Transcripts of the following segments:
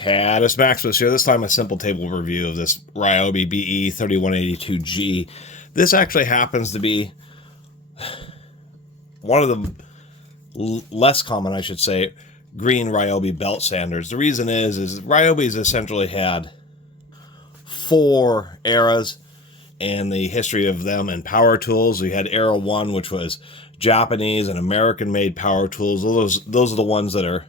Catus, Maximus here. This time a simple table review of this Ryobi BE3182G. This actually happens to be one of the less common, I should say, green Ryobi belt sanders. The reason is Ryobi's essentially had 4 eras and the history of them and power tools. We had era 1, which was Japanese and American made power tools. Those are the ones that are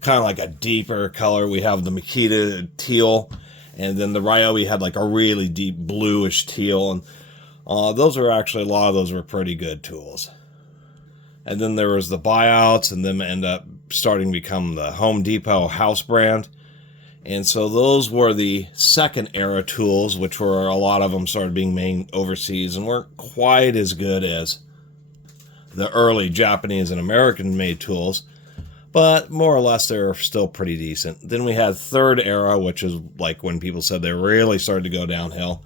kind of like a deeper color. We have the Makita teal, and then the Ryobi had like a really deep bluish teal, and those were actually, a lot of those were pretty good tools. And then there was the buyouts, and then end up starting to become the Home Depot house brand. And so those were the second era tools, which were, a lot of them started being made overseas and weren't quite as good as the early Japanese and American made tools, but more or less they're still pretty decent. Then we had third era, which is like when people said they really started to go downhill,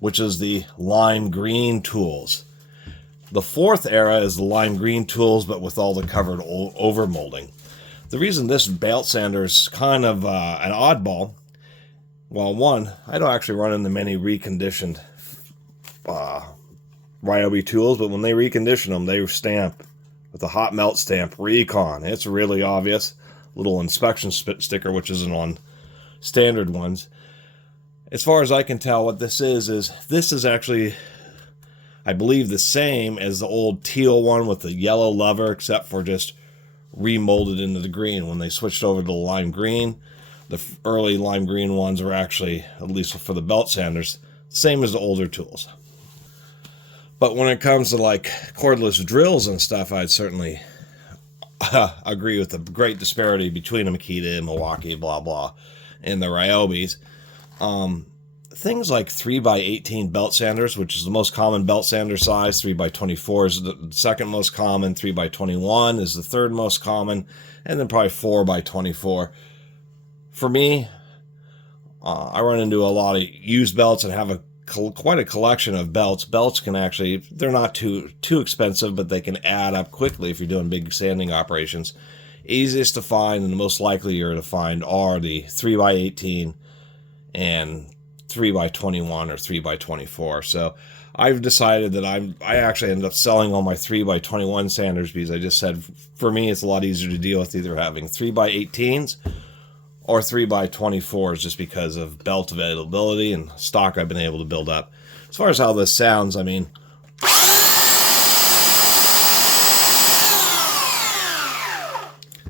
which is the lime green tools. The fourth era is the lime green tools, but with all the covered over molding. The reason this belt sander is kind of an oddball, well, one, I don't actually run into many reconditioned Ryobi tools, but when they recondition them, they stamp with a hot melt stamp, Recon. It's really obvious. Little inspection sticker, which isn't on standard ones. As far as I can tell, what this is actually, I believe, the same as the old teal one with the yellow lever, except for just remolded into the green. When they switched over to the lime green, the early lime green ones are actually, at least for the belt sanders, same as the older tools. But when it comes to like cordless drills and stuff, I'd certainly agree with the great disparity between a Makita and Milwaukee, blah blah, and the Ryobis. Things like 3x18 belt sanders, which is the most common belt sander size. 3x24 is the second most common. 3x21 is the third most common, and then probably 4x24. For me, I run into a lot of used belts and have quite a collection of belts. Belts can actually, they're not too expensive, but they can add up quickly if you're doing big sanding operations. Easiest to find and the most likely you're to find are the 3x18 and 3x21 or 3x24. So I've decided that I actually ended up selling all my 3x21 sanders because I just said, for me, it's a lot easier to deal with either having 3x18s or 3x24s, just because of belt availability and stock I've been able to build up. As far as how this sounds, I mean,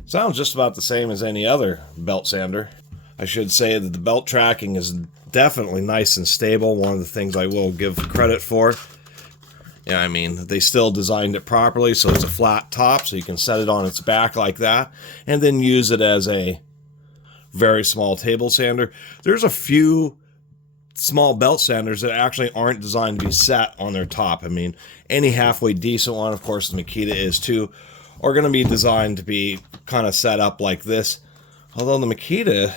sounds just about the same as any other belt sander. I should say that the belt tracking is definitely nice and stable. One of the things I will give credit for. Yeah, I mean, they still designed it properly, so it's a flat top, so you can set it on its back like that, and then use it as a very small table sander. There's a few small belt sanders that actually aren't designed to be set on their top. I mean, any halfway decent one, of course the Makita is too, are going to be designed to be kind of set up like this. Although the Makita,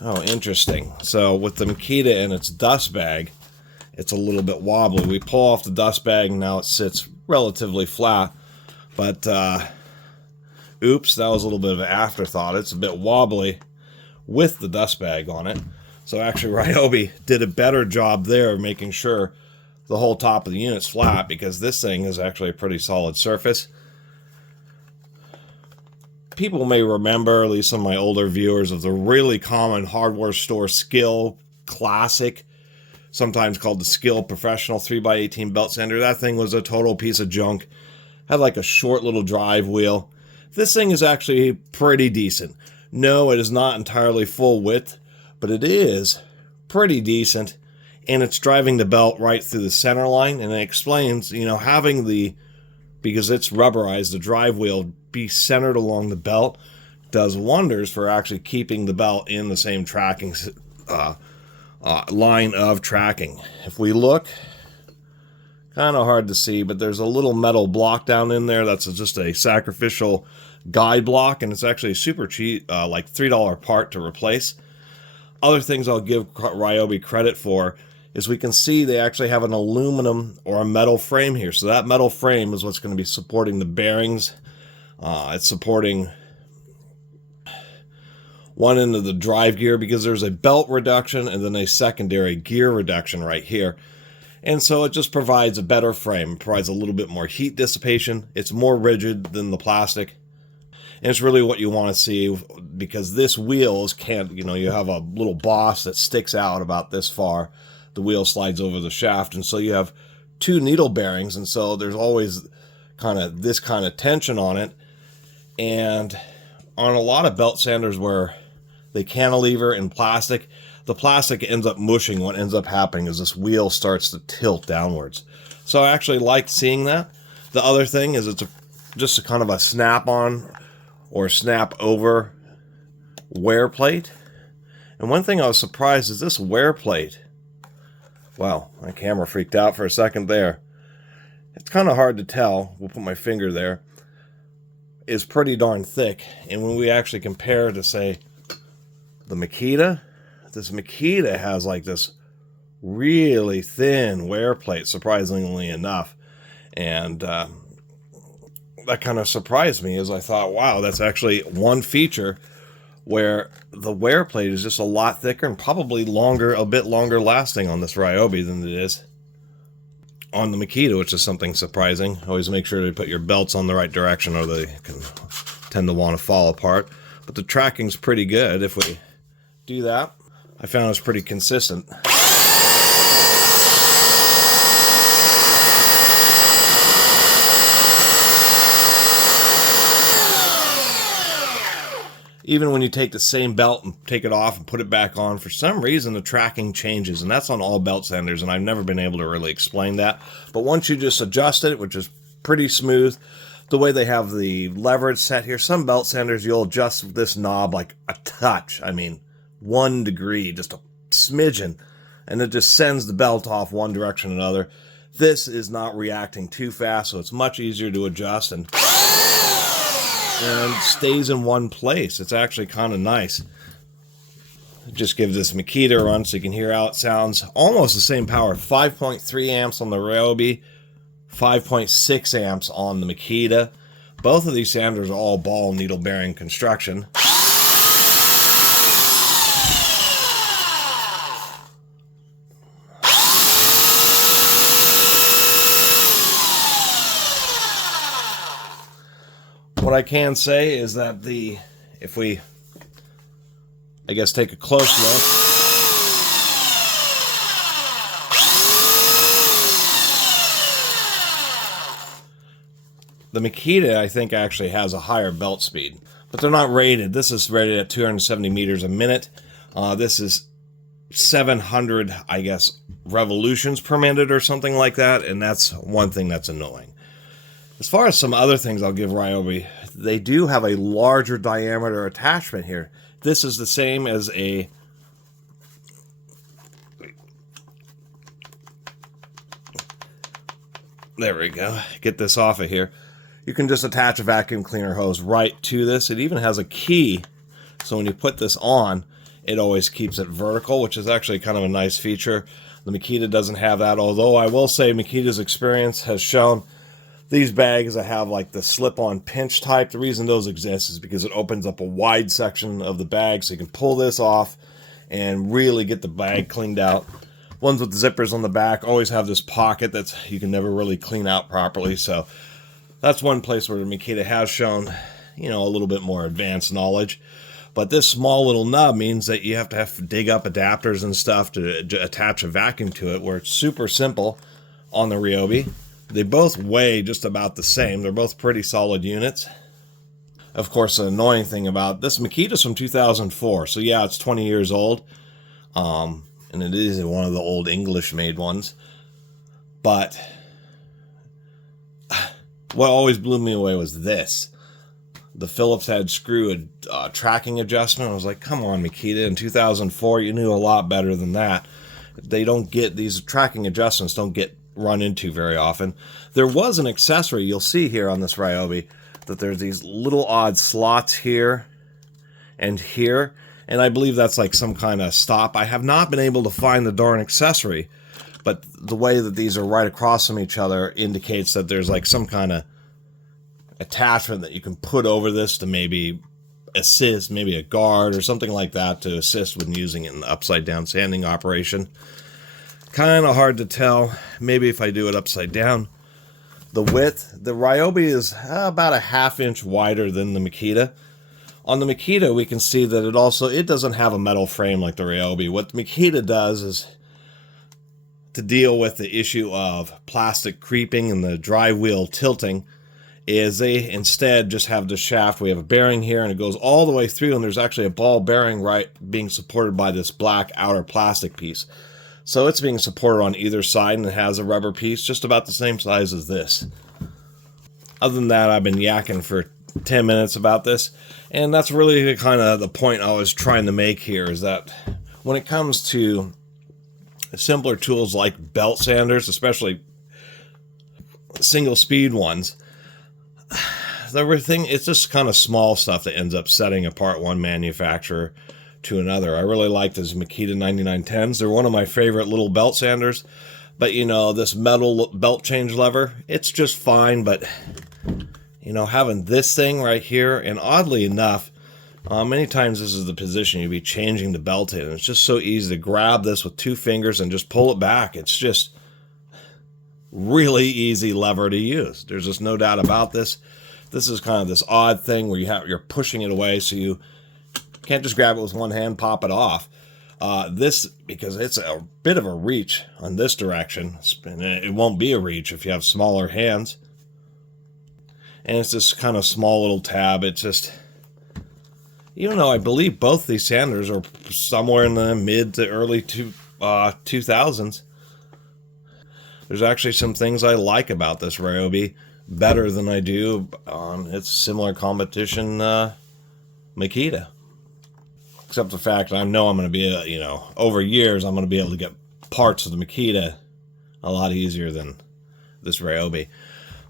oh, interesting. So with the Makita and its dust bag, it's a little bit wobbly. We pull off the dust bag and now it sits relatively flat. But, oops, that was a little bit of an afterthought. It's a bit wobbly with the dust bag on it. So actually Ryobi did a better job there making sure the whole top of the unit's flat, because this thing is actually a pretty solid surface. People may remember, at least some of my older viewers, of the really common hardware store Skill Classic, sometimes called the Skill Professional 3x18 belt sander. That thing was a total piece of junk. Had like a short little drive wheel. This thing is actually pretty decent. No, it is not entirely full width, but it is pretty decent, and it's driving the belt right through the center line, and it explains, you know, having because it's rubberized, the drive wheel be centered along the belt does wonders for actually keeping the belt in the same tracking line of tracking. If we look, kind of hard to see, but there's a little metal block down in there that's just a sacrificial guide block, and it's actually super cheap, like $3 part to replace. Other things I'll give Ryobi credit for is we can see they actually have an aluminum or a metal frame here. So that metal frame is what's going to be supporting the bearings. It's supporting one into the drive gear, because there's a belt reduction and then a secondary gear reduction right here. And so it just provides a better frame. It provides a little bit more heat dissipation. It's more rigid than the plastic. And it's really what you want to see, because this wheel you have a little boss that sticks out about this far. The wheel slides over the shaft, and so you have 2 needle bearings, and so there's always this kind of tension on it. And on a lot of belt sanders where they cantilever in plastic, the plastic ends up mushing. What ends up happening is this wheel starts to tilt downwards. So I actually like seeing that. The other thing is it's just a kind of a snap-on or snap-over wear plate. And one thing I was surprised is this wear plate. Wow, my camera freaked out for a second there. It's kind of hard to tell. We'll put my finger there. Is pretty darn thick. And when we actually compare to, say, the Makita, this Makita has like this really thin wear plate, surprisingly enough. And that kind of surprised me, as I thought, wow, that's actually one feature where the wear plate is just a lot thicker and probably a bit longer lasting on this Ryobi than it is on the Makita, which is something surprising. Always make sure to put your belts on the right direction, or they can tend to want to fall apart. But the tracking's pretty good if we do that. I found it's pretty consistent. Even when you take the same belt and take it off and put it back on, for some reason the tracking changes, and that's on all belt sanders, and I've never been able to really explain that. But once you just adjust it, which is pretty smooth, the way they have the leverage set here, some belt sanders you'll adjust this knob like a touch. I mean, 1 degree, just a smidgen, and it just sends the belt off one direction or another. This is not reacting too fast, so it's much easier to adjust and stays in one place. It's actually kind of nice. Just give this Makita a run so you can hear how it sounds. Almost the same power. 5.3 amps on the Ryobi, 5.6 amps on the Makita. Both of these sanders are all ball needle bearing construction. What I can say is that if we, I guess, take a close look, the Makita, I think, actually has a higher belt speed, but they're not rated. This is rated at 270 meters a minute. This is 700, I guess, revolutions per minute or something like that, and that's one thing that's annoying. As far as some other things I'll give Ryobi, they do have a larger diameter attachment here. This is the same as a... There we go. Get this off of here. You can just attach a vacuum cleaner hose right to this. It even has a key, so when you put this on, it always keeps it vertical, which is actually kind of a nice feature. The Makita doesn't have that, although I will say Makita's experience has shown these bags that have like the slip-on pinch type, the reason those exist is because it opens up a wide section of the bag, so you can pull this off and really get the bag cleaned out. Ones with zippers on the back always have this pocket that you can never really clean out properly, so that's one place where the Makita has shown, you know, a little bit more advanced knowledge. But this small little nub means that you have to dig up adapters and stuff to attach a vacuum to it, where it's super simple on the Ryobi. They both weigh just about the same. They're both pretty solid units. Of course, the annoying thing about this Makita's from 2004, so yeah, it's 20 years old. And it is one of the old English-made ones. But what always blew me away was this. The Phillips head screw tracking adjustment. I was like, come on, Makita, in 2004, you knew a lot better than that. They don't get, these tracking adjustments don't get run into very often. There was an accessory you'll see here on this Ryobi, that there's these little odd slots here and here, and I believe that's like some kind of stop. I have not been able to find the darn accessory, but the way that these are right across from each other indicates that there's like some kind of attachment that you can put over this to maybe assist, maybe a guard or something like that to assist when using it in the upside down sanding operation. Kind of hard to tell. Maybe if I do it upside down. The width, the Ryobi is about a 1/2 inch wider than the Makita. On the Makita, we can see that it doesn't have a metal frame like the Ryobi. What the Makita does is to deal with the issue of plastic creeping and the drive wheel tilting, is they instead just have the shaft. We have a bearing here and it goes all the way through, and there's actually a ball bearing right being supported by this black outer plastic piece. So it's being supported on either side, and it has a rubber piece just about the same size as this. Other than that, I've been yakking for 10 minutes about this, and that's really kind of the point I was trying to make here, is that when it comes to simpler tools like belt sanders, especially single speed ones, it's just kind of small stuff that ends up setting apart one manufacturer to another. I really like these Makita 9910s. They're one of my favorite little belt sanders, but you know, this metal belt change lever, it's just fine. But you know, having this thing right here, and oddly enough, many times this is the position you'd be changing the belt in, and it's just so easy to grab this with 2 fingers and just pull it back. It's just really easy lever to use. There's just no doubt about this. This is kind of this odd thing where you're pushing it away, so you can't just grab it with one hand, pop it off. This, because it's a bit of a reach on this direction, and it won't be a reach if you have smaller hands. And it's this kind of small little tab. It's just, even though I believe both these sanders are somewhere in the mid to early 2000s, there's actually some things I like about this Ryobi better than I do on its similar competition, Makita. Except the fact that I know I'm going to be, over years, I'm going to be able to get parts of the Makita a lot easier than this Ryobi.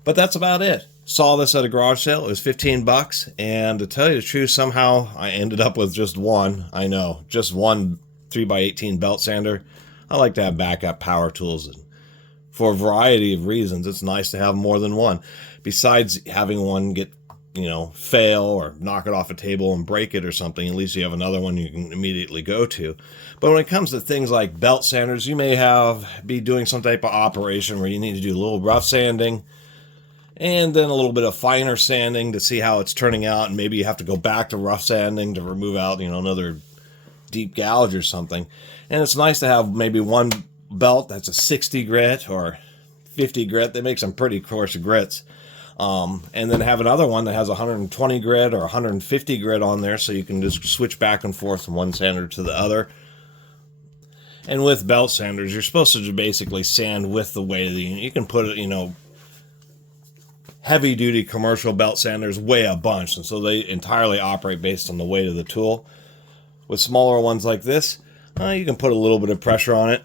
But that's about it. Saw this at a garage sale. It was 15 bucks. And to tell you the truth, somehow I ended up with just one. I know, just one 3x18 belt sander. I like to have backup power tools. And for a variety of reasons, it's nice to have more than one. Besides having one get fail or knock it off a table and break it or something, at least you have another one you can immediately go to. But when it comes to things like belt sanders, you may be doing some type of operation where you need to do a little rough sanding and then a little bit of finer sanding to see how it's turning out, and maybe you have to go back to rough sanding to remove out another deep gouge or something. And it's nice to have maybe one belt that's a 60 grit or 50 grit. They make some pretty coarse grits. And then have another one that has 120 grit or 150 grit on there, so you can just switch back and forth from one sander to the other. And with belt sanders, you're supposed to basically sand with the weight of the unit. You can put it, heavy-duty commercial belt sanders weigh a bunch, and so they entirely operate based on the weight of the tool. With smaller ones like this, you can put a little bit of pressure on it.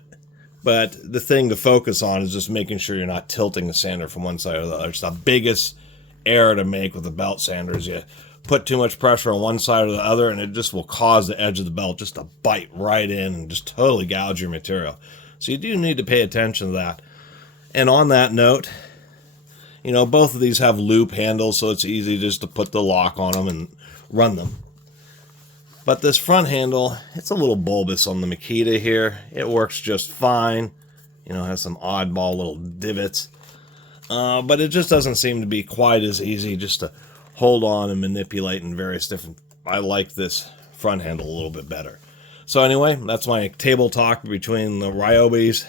But the thing to focus on is just making sure you're not tilting the sander from one side or the other. It's the biggest error to make with the belt sanders. You put too much pressure on one side or the other, and it just will cause the edge of the belt just to bite right in and just totally gouge your material. So you do need to pay attention to that. And on that note, both of these have loop handles, so it's easy just to put the lock on them and run them. But this front handle, it's a little bulbous on the Makita here. It works just fine. Has some oddball little divots. But it just doesn't seem to be quite as easy just to hold on and manipulate in various different... I like this front handle a little bit better. So anyway, that's my table talk between the Ryobi's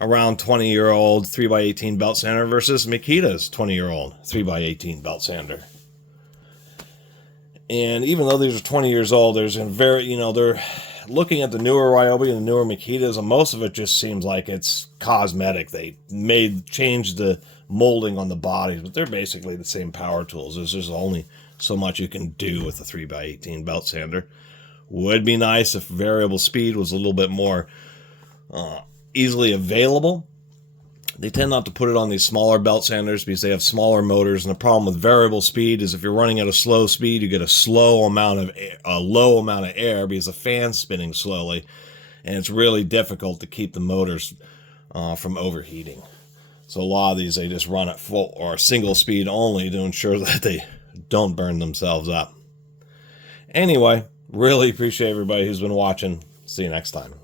around 20-year-old 3x18 belt sander versus Makita's 20-year-old 3x18 belt sander. And even though these are 20 years old, there's a they're looking at the newer Ryobi and the newer Makitas, and most of it just seems like it's cosmetic. They changed the molding on the bodies, but they're basically the same power tools. There's just only so much you can do with a 3x18 belt sander. Would be nice if variable speed was a little bit more easily available. They tend not to put it on these smaller belt sanders because they have smaller motors, and the problem with variable speed is if you're running at a slow speed, you get a low amount of air because the fan's spinning slowly, and it's really difficult to keep the motors from overheating. So a lot of these, they just run at full or single speed only to ensure that they don't burn themselves up. Anyway, really appreciate everybody who's been watching. See you next time.